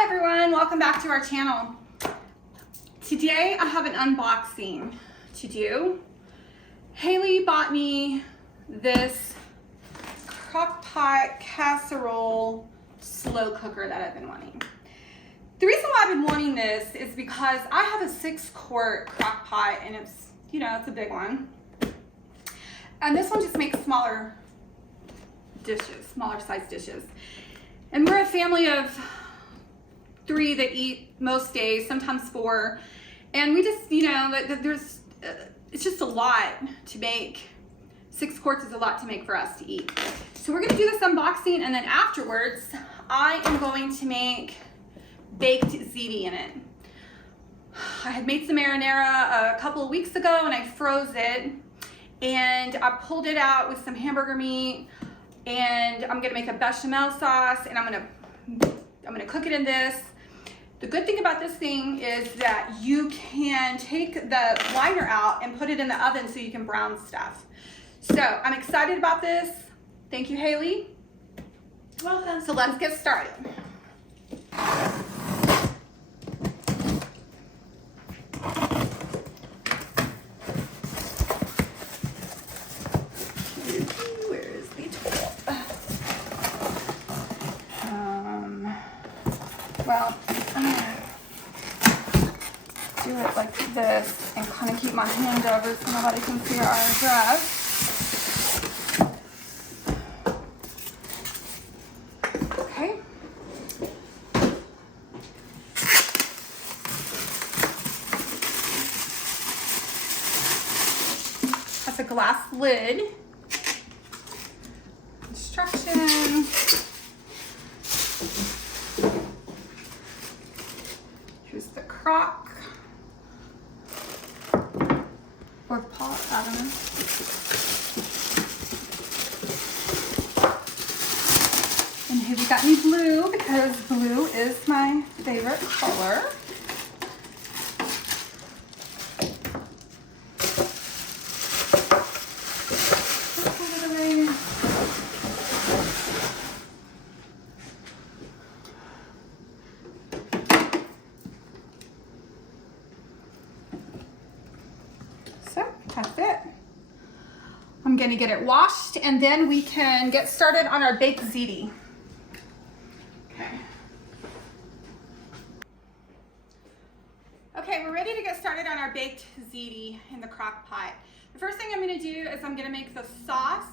Hi everyone, welcome back to our channel. Today I have an unboxing to do. Haley bought me this Crockpot Casserole slow cooker that I've been wanting. The reason why I've been wanting this is because I have a 6-quart crock pot and it's, it's a big one. And this one just makes smaller dishes, smaller size dishes. And we're a family of 3 that eat most days, sometimes 4. And we just, it's just a lot to make. 6 quarts is a lot to make for us to eat. So we're gonna do this unboxing, and then afterwards, I am going to make baked ziti in it. I had made some marinara a couple of weeks ago and I froze it, and I pulled it out with some hamburger meat, and I'm gonna make a bechamel sauce, and I'm gonna cook it in this. The good thing about this thing is that you can take the liner out and put it in the oven so you can brown stuff. So I'm excited about this. Thank you, Haley. Welcome. So let's get started. Where is the tool? Well, I'm gonna do it like this and kind of keep my hand over so nobody can see our address. Okay. That's a glass lid. Instructions. Here's the crock or pot, I don't know. And have you got any blue? Because blue is my favorite color. So that's it. I'm gonna get it washed and then we can get started on our baked ziti. Okay, we're ready to get started on our baked ziti in the crock pot. The first thing I'm gonna do is I'm gonna make the sauce,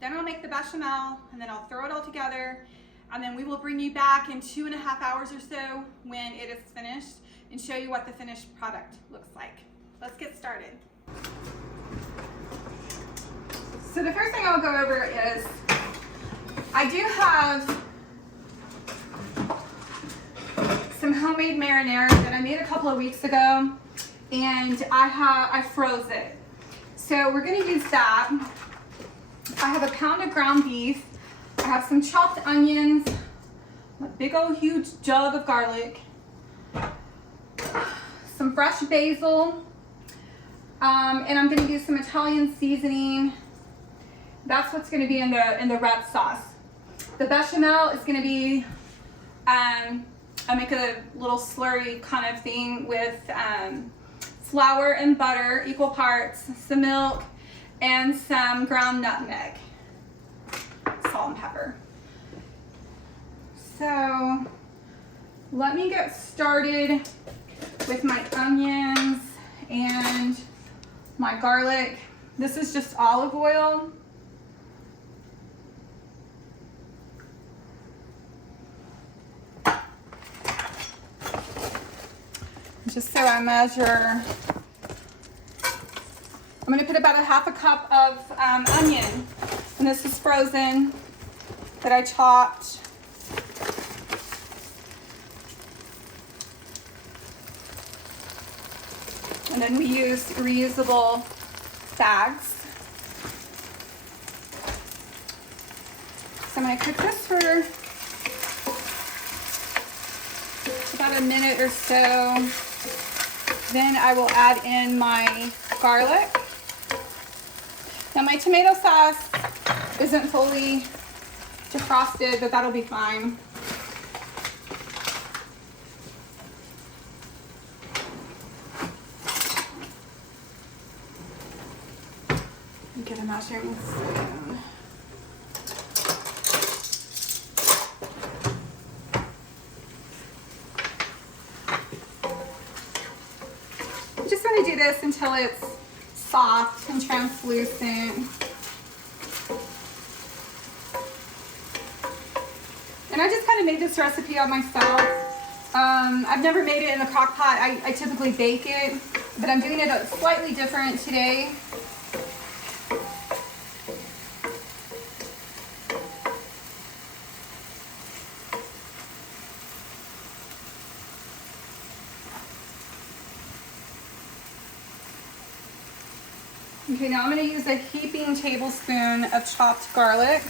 then I'll make the bechamel, and then I'll throw it all together, and then we will bring you back in 2.5 hours or so when it is finished and show you what the finished product looks like. Let's get started. So the first thing I'll go over is I do have some homemade marinara that I made a couple of weeks ago, and I froze it. So we're gonna use that. I have a pound of ground beef. I have some chopped onions, a big old huge jug of garlic, some fresh basil, and I'm gonna use some Italian seasoning. That's what's gonna be in the red sauce. The bechamel is gonna be, I make a little slurry kind of thing with flour and butter, equal parts, some milk, and some ground nutmeg, salt and pepper. So let me get started with my onions and my garlic. This is just olive oil. Just so I measure, I'm gonna put about 1/2 cup of onion, and this is frozen that I chopped. And then we use reusable bags. So I'm gonna cook this for about a minute or so. Then I will add in my garlic. Now my tomato sauce isn't fully defrosted, but that'll be fine. a measuring spoon. I just want to do this until it's soft and translucent. And I just kind of made this recipe on myself. I've never made it in the crock pot. I typically bake it, but I'm doing it slightly different today. Okay, now I'm going to use a heaping tablespoon of chopped garlic.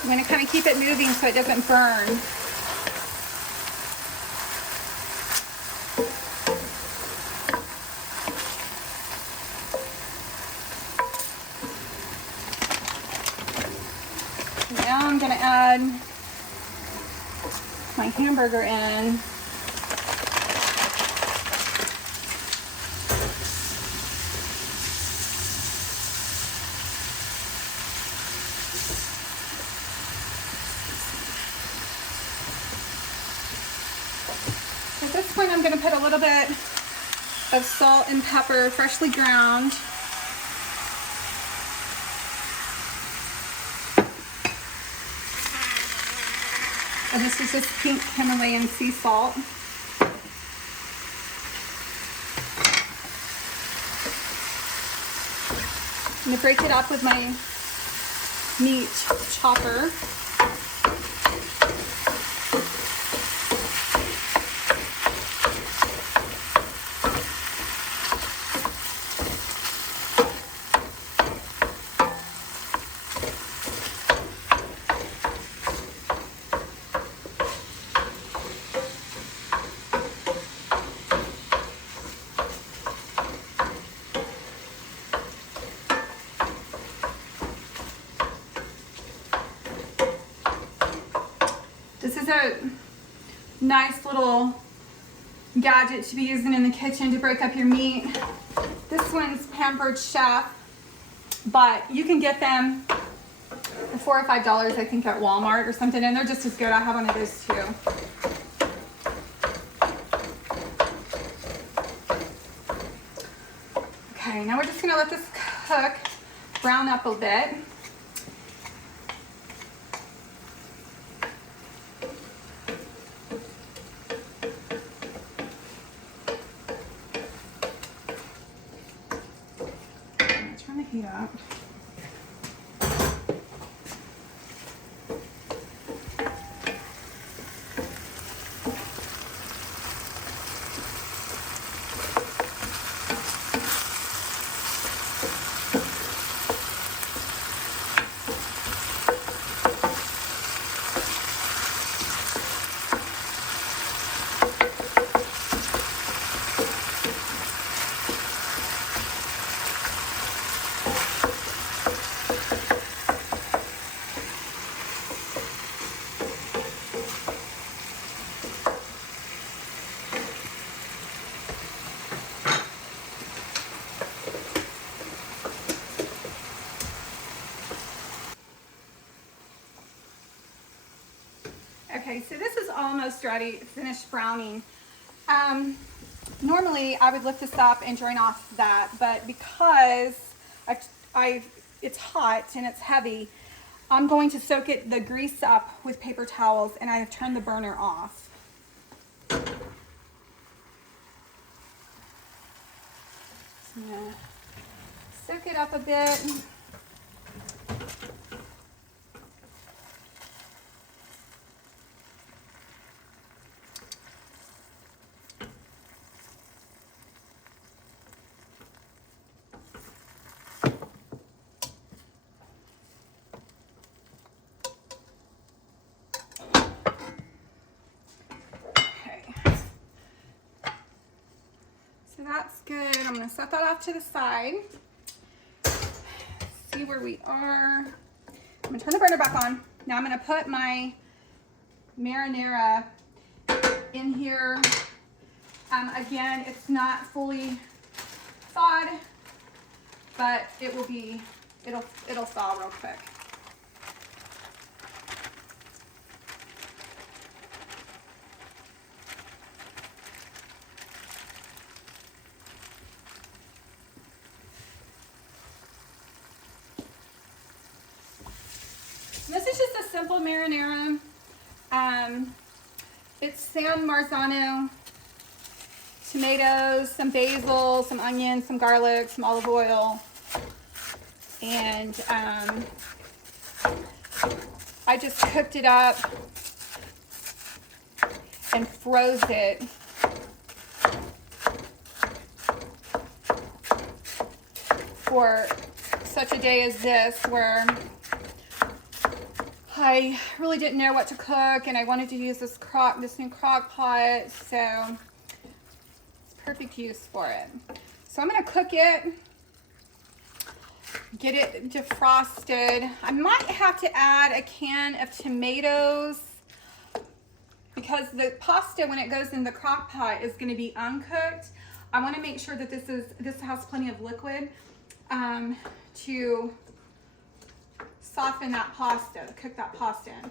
I'm going to kind of keep it moving so it doesn't burn. Now I'm going to add my hamburger in. At this point, I'm going to put a little bit of salt and pepper, freshly ground. And this is just pink Himalayan sea salt. I'm going to break it up with my meat chopper. This is a nice little gadget to be using in the kitchen to break up your meat. This one's Pampered Chef, but you can get them for $4 or $5, I think, at Walmart or something, and they're just as good. I have one of those too. Okay, now we're just gonna let this cook, brown up a bit. Heat up. Okay, so this is almost ready, finished browning. Normally I would lift this up and drain off that, but because it's hot and it's heavy, I'm going to soak the grease up with paper towels, and I have turned the burner off. So I'm gonna soak it up a bit. So that's good. I'm gonna set that off to the side. See where we are. I'm gonna turn the burner back on. Now I'm gonna put my marinara in here. Again, it's not fully thawed, but it will be, it'll thaw real quick. This is just a simple marinara. It's San Marzano tomatoes, some basil, some onions, some garlic, some olive oil, and I just cooked it up and froze it for such a day as this, where I really didn't know what to cook and I wanted to use this new crock pot, so perfect use for it. So I'm going to cook it, get it defrosted. I might have to add a can of tomatoes because the pasta, when it goes in the crock pot, is going to be uncooked. I want to make sure that this has plenty of liquid to soften that pasta, cook that pasta in.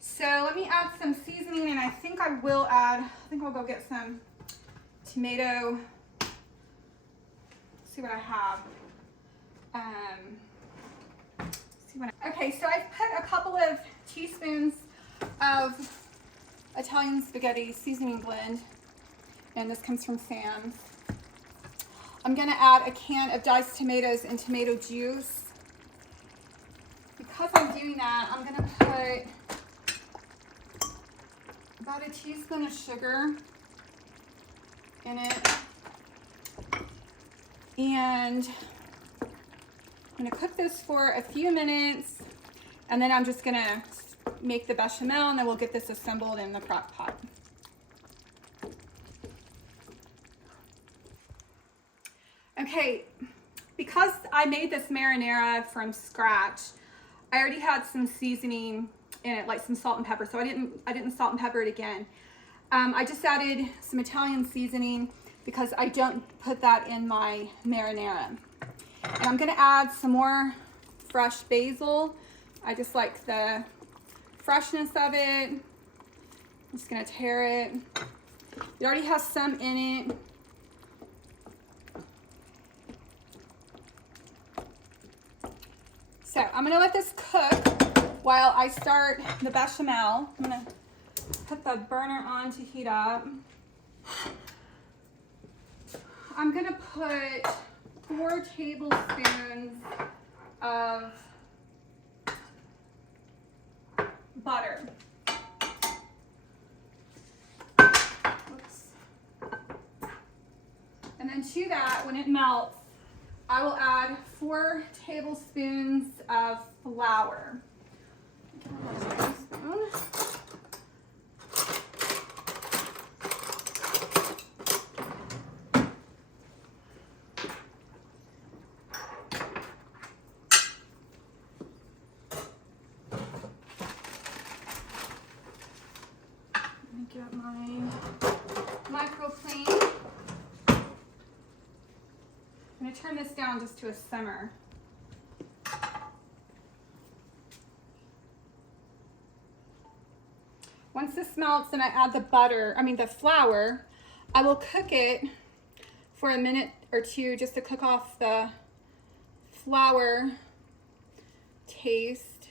So let me add some seasoning, and I think I'll go get some tomato, see what I have. Okay, so I've put a couple of teaspoons of Italian spaghetti seasoning blend, and this comes from Sam's. I'm gonna add a can of diced tomatoes and tomato juice. Because I'm doing that, I'm gonna put about a teaspoon of sugar in it, and I'm gonna cook this for a few minutes, and then I'm just gonna make the bechamel, and then we'll get this assembled in the crock pot. Okay, because I made this marinara from scratch, I already had some seasoning in it, like some salt and pepper, so I didn't salt and pepper it again. I just added some Italian seasoning because I don't put that in my marinara. And I'm gonna add some more fresh basil. I just like the freshness of it. I'm just gonna tear it. It already has some in it. So I'm gonna let this cook while I start the bechamel. I'm gonna put the burner on to heat up. I'm gonna put 4 tablespoons of butter. Oops. And then to that, when it melts, I will add 4 tablespoons of flour. Get my microplane. I'm going to turn this down just to a simmer. Once this melts and I add the flour, I will cook it for a minute or two just to cook off the flour taste.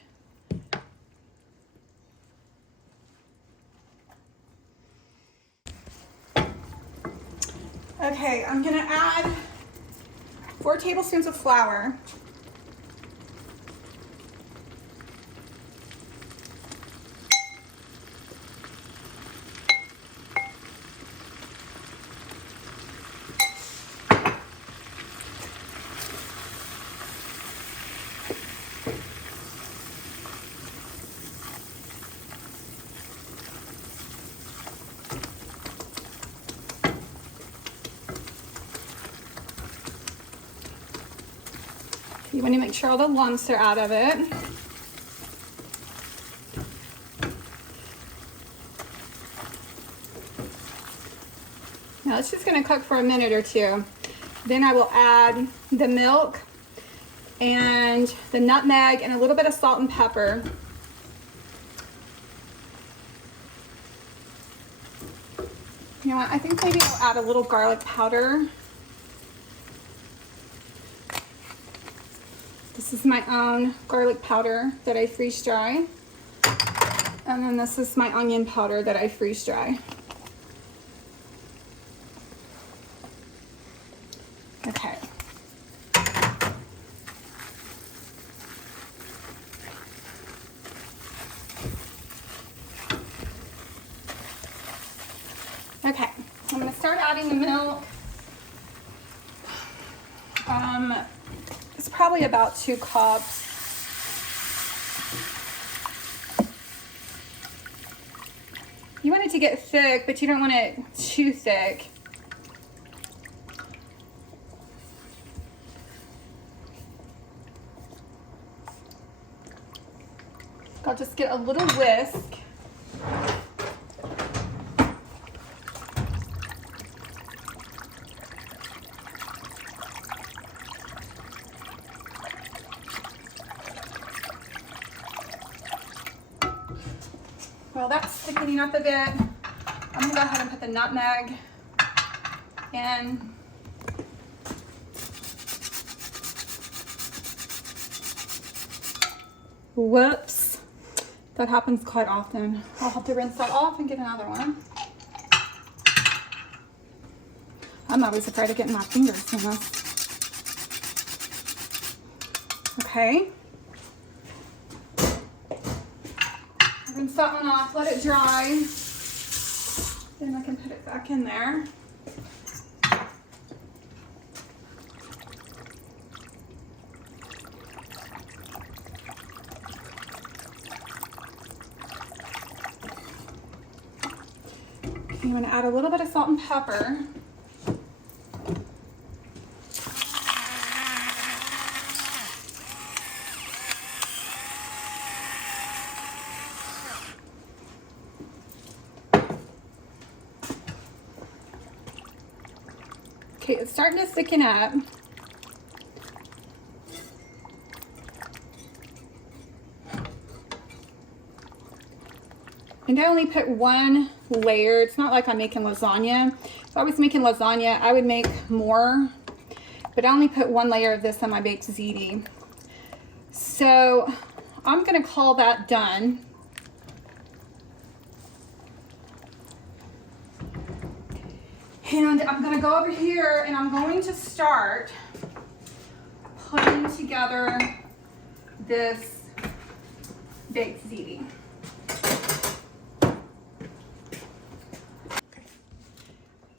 Okay, I'm gonna add 4 tablespoons of flour. You want to make sure all the lumps are out of it. Now it's just going to cook for a minute or two. Then I will add the milk and the nutmeg and a little bit of salt and pepper. You know what, I think maybe I'll add a little garlic powder. This is my own garlic powder that I freeze dry. And then this is my onion powder that I freeze dry. Okay. Okay, I'm going to start adding the milk. It's probably about 2 cups. You want it to get thick, but you don't want it too thick. I'll just get a little whisk. While that's thickening up a bit, I'm gonna go ahead and put the nutmeg in. Whoops, that happens quite often. I'll have to rinse that off and get another one. I'm always afraid of getting my fingers in this. Okay. Rinse that one off, let it dry. Then I can put it back in there. You want to add a little bit of salt and pepper. Okay, it's starting to thicken up. And I only put 1 layer. It's not like I'm making lasagna. If I was making lasagna, I would make more. But I only put 1 layer of this on my baked ziti. So I'm gonna call that done. And I'm gonna go over here and I'm going to start putting together this baked ziti.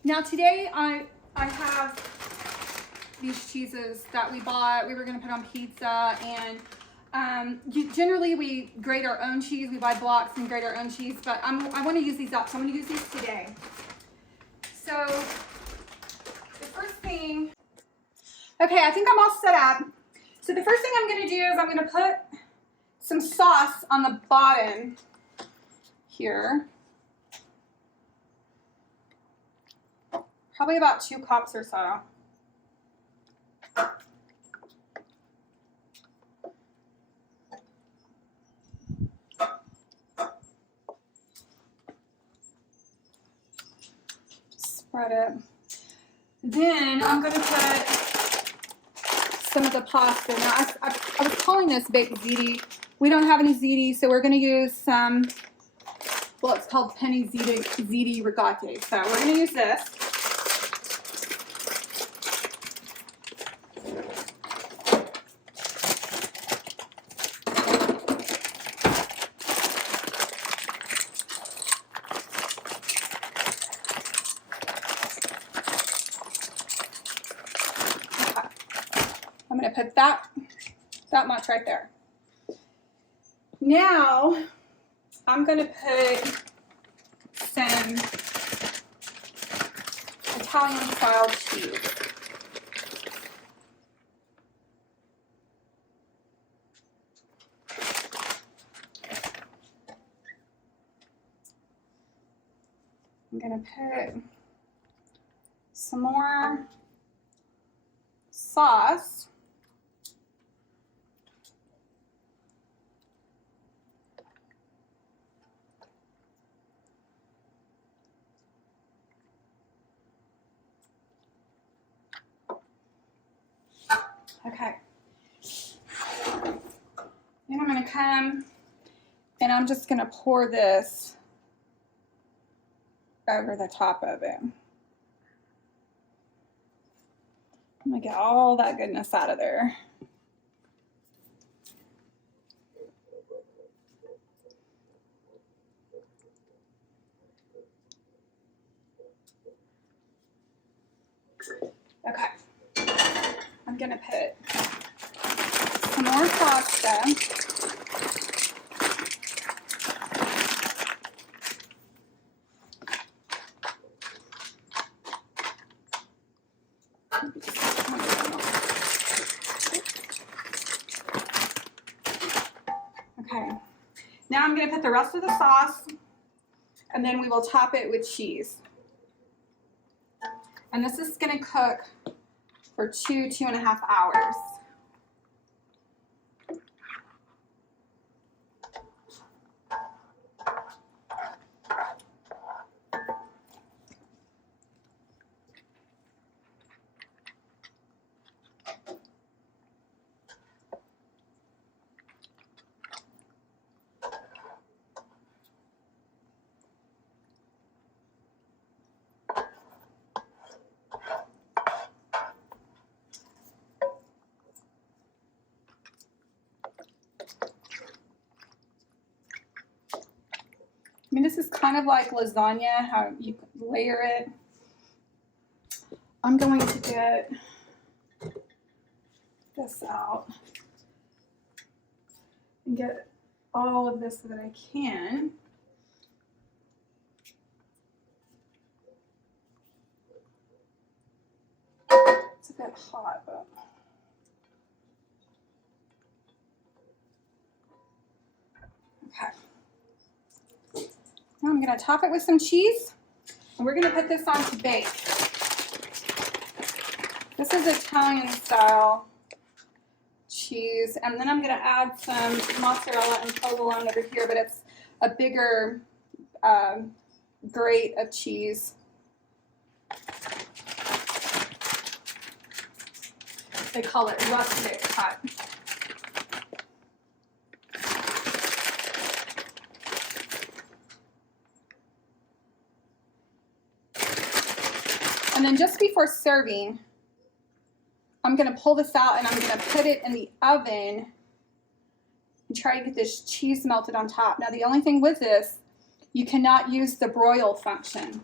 Now today I have these cheeses that we bought. We were gonna put on pizza, and generally we grate our own cheese. We buy blocks and grate our own cheese, but I wanna use these up, so I'm gonna use these today. So the first thing, okay, I think I'm all set up. So the first thing I'm gonna do is I'm gonna put some sauce on the bottom here. Probably about 2 cups or so. Spread it. Then I'm going to put some of the pasta. Now, I was calling this baked ziti. We don't have any ziti, so we're going to use some, well, it's called penny ziti rigate. So we're going to use this. I'm going to put that much right there. Now I'm going to put some Italian style cheese. I'm gonna put some more sauce. Okay. Then I'm gonna come and I'm just gonna pour this over the top of it. I'm gonna get all that goodness out of there. Okay. I'm gonna put some more pasta. Okay, now I'm going to put the rest of the sauce, and then we will top it with cheese. And this is going to cook for 2.5 hours. I mean, this is kind of like lasagna, how you layer it. I'm going to get this out and get all of this so that I can. It's a bit hot, but. Okay. Now I'm going to top it with some cheese, and we're going to put this on to bake. This is Italian style cheese, and then I'm going to add some mozzarella and provolone over here, but it's a bigger grate of cheese. They call it rustic cut. And then just before serving, I'm going to pull this out and I'm going to put it in the oven and try to get this cheese melted on top. Now the only thing with this, you cannot use the broil function.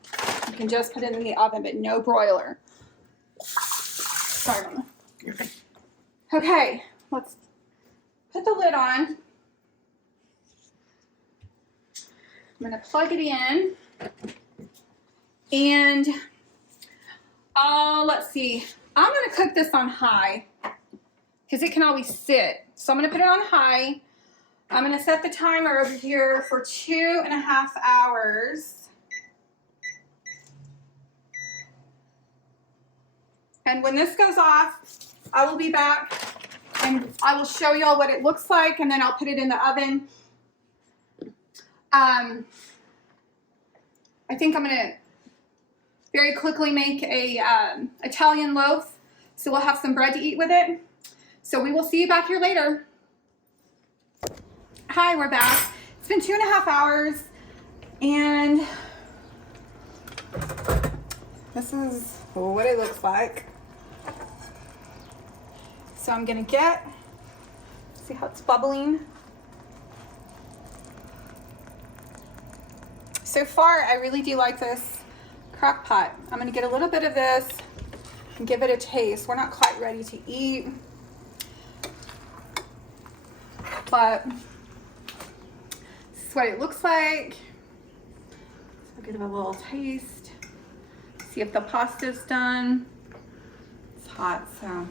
You can just put it in the oven, but no broiler. Sorry, Mama. Okay, let's put the lid on. I'm going to plug it in. And let's see. I'm going to cook this on high because it can always sit. So I'm going to put it on high. I'm going to set the timer over here for 2.5 hours. And when this goes off, I will be back and I will show y'all what it looks like, and then I'll put it in the oven. I think I'm going to very quickly make a Italian loaf, so we'll have some bread to eat with it. So we will see you back here later. Hi, we're back. It's been 2.5 hours, and this is what it looks like. So I'm gonna see how it's bubbling. So far, I really do like this crock pot. I'm gonna get a little bit of this and give it a taste. We're not quite ready to eat, but this is what it looks like. I'll give it a little taste. See if the pasta's done. It's hot, so.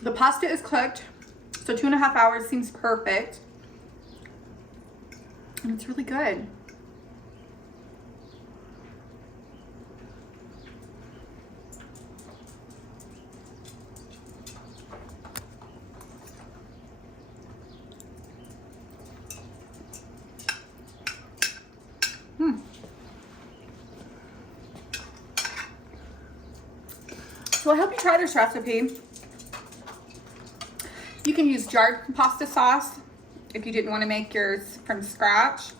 The pasta is cooked, so 2.5 hours seems perfect. And it's really good. So I hope you try this recipe. You can use jarred pasta sauce if you didn't want to make yours from scratch.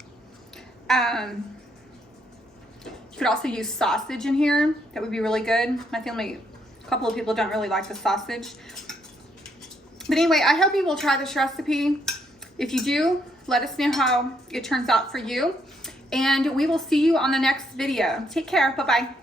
You could also use sausage in here. That would be really good. My family, a couple of people don't really like the sausage. But anyway, I hope you will try this recipe. If you do, let us know how it turns out for you. And we will see you on the next video. Take care. Bye-bye.